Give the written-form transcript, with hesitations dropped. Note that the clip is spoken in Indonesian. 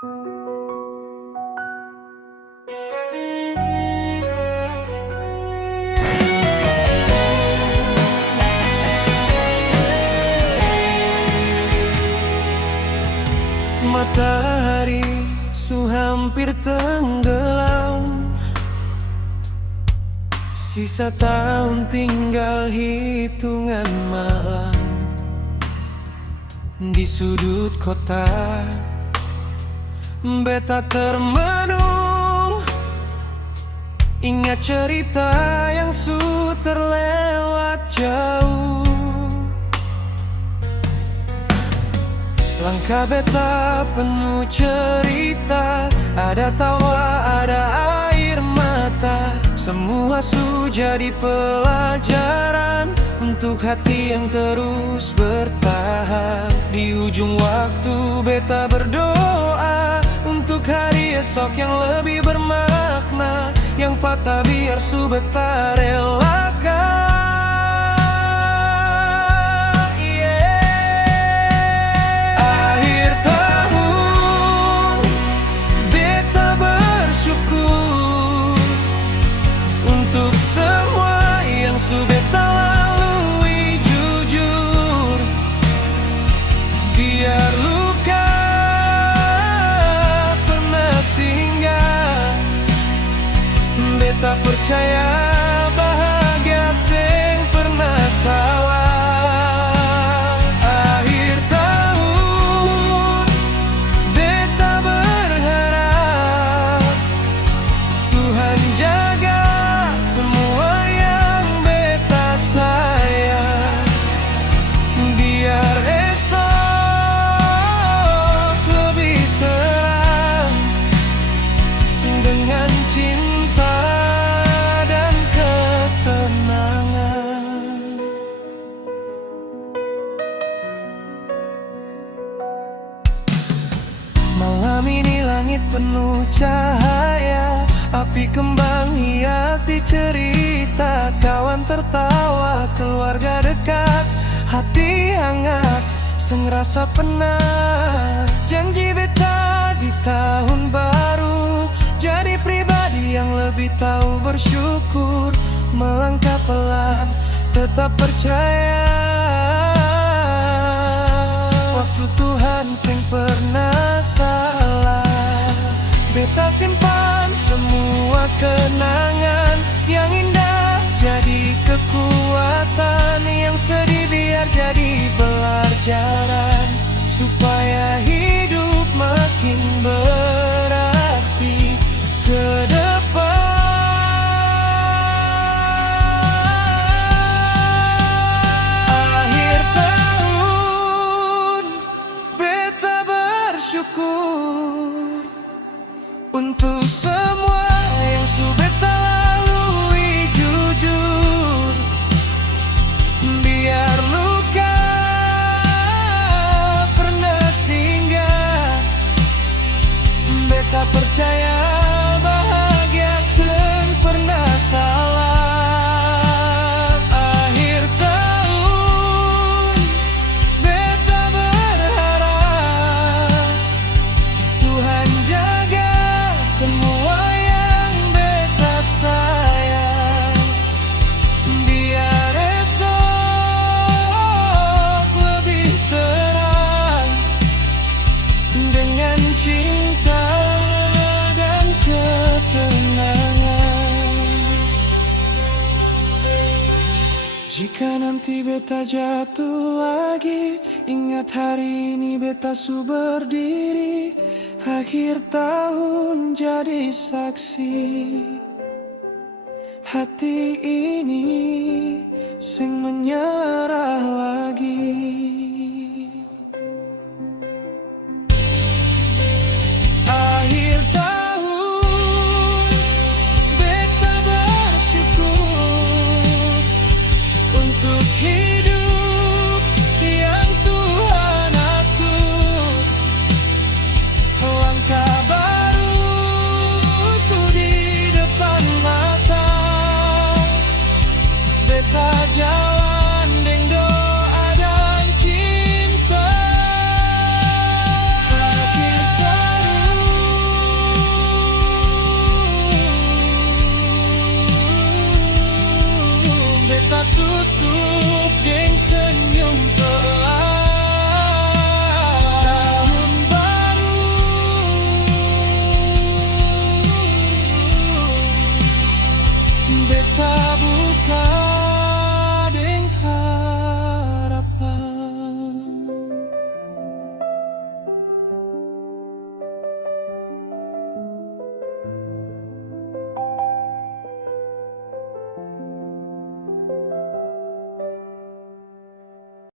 Matahari hampir tenggelam, sisa tahun tinggal hitungan malam. Di sudut kota beta termenung, ingat cerita yang sudah terlewat jauh. Langkah beta penuh cerita, ada tawa, ada air mata. Semua sudah jadi pelajaran untuk hati yang terus bertahan. Di ujung waktu beta berdoa untuk hari esok yang lebih bermakna. Yang patah biar su beta relakan. Beta lalui jujur, biar luka pernah singgah. Beta percaya bahagia sing pernah salah. Akhir tahun beta berharap Tuhan jaga semua penuh cahaya, api kembang hiasi cerita. Kawan tertawa, keluarga dekat, hati hangat, seng rasa penat. Janji beta di tahun baru, jadi pribadi yang lebih tahu bersyukur. Melangkah pelan, tetap percaya waktu Tuhan sing pernah salah. Beta simpan semua kenangan yang indah jadi kekuatan, yang sedih biar jadi pelajaran supaya hidup makin berarti ke depan. Akhir tahun beta bersyukur untuk semua yang sudah beta lalui jujur, biar luka pernah singgah. Beta percaya bahagia seng pernah salah. Akhir tahun beta berharap Tuhan jaga semua yang beta sayang, biar esok lebih terang dengan cinta dan ketenangan. Jika nanti beta jatuh lagi, ingat hari ini beta su berdiri. Akhir tahun jadi saksi, hati ini sing menyerah lagi. Akhir tahun beta bersyukur untuk hidup yang Tuhan atur. Langkah baru di depan mata, beta jalan deng doa dan cinta. tertutup.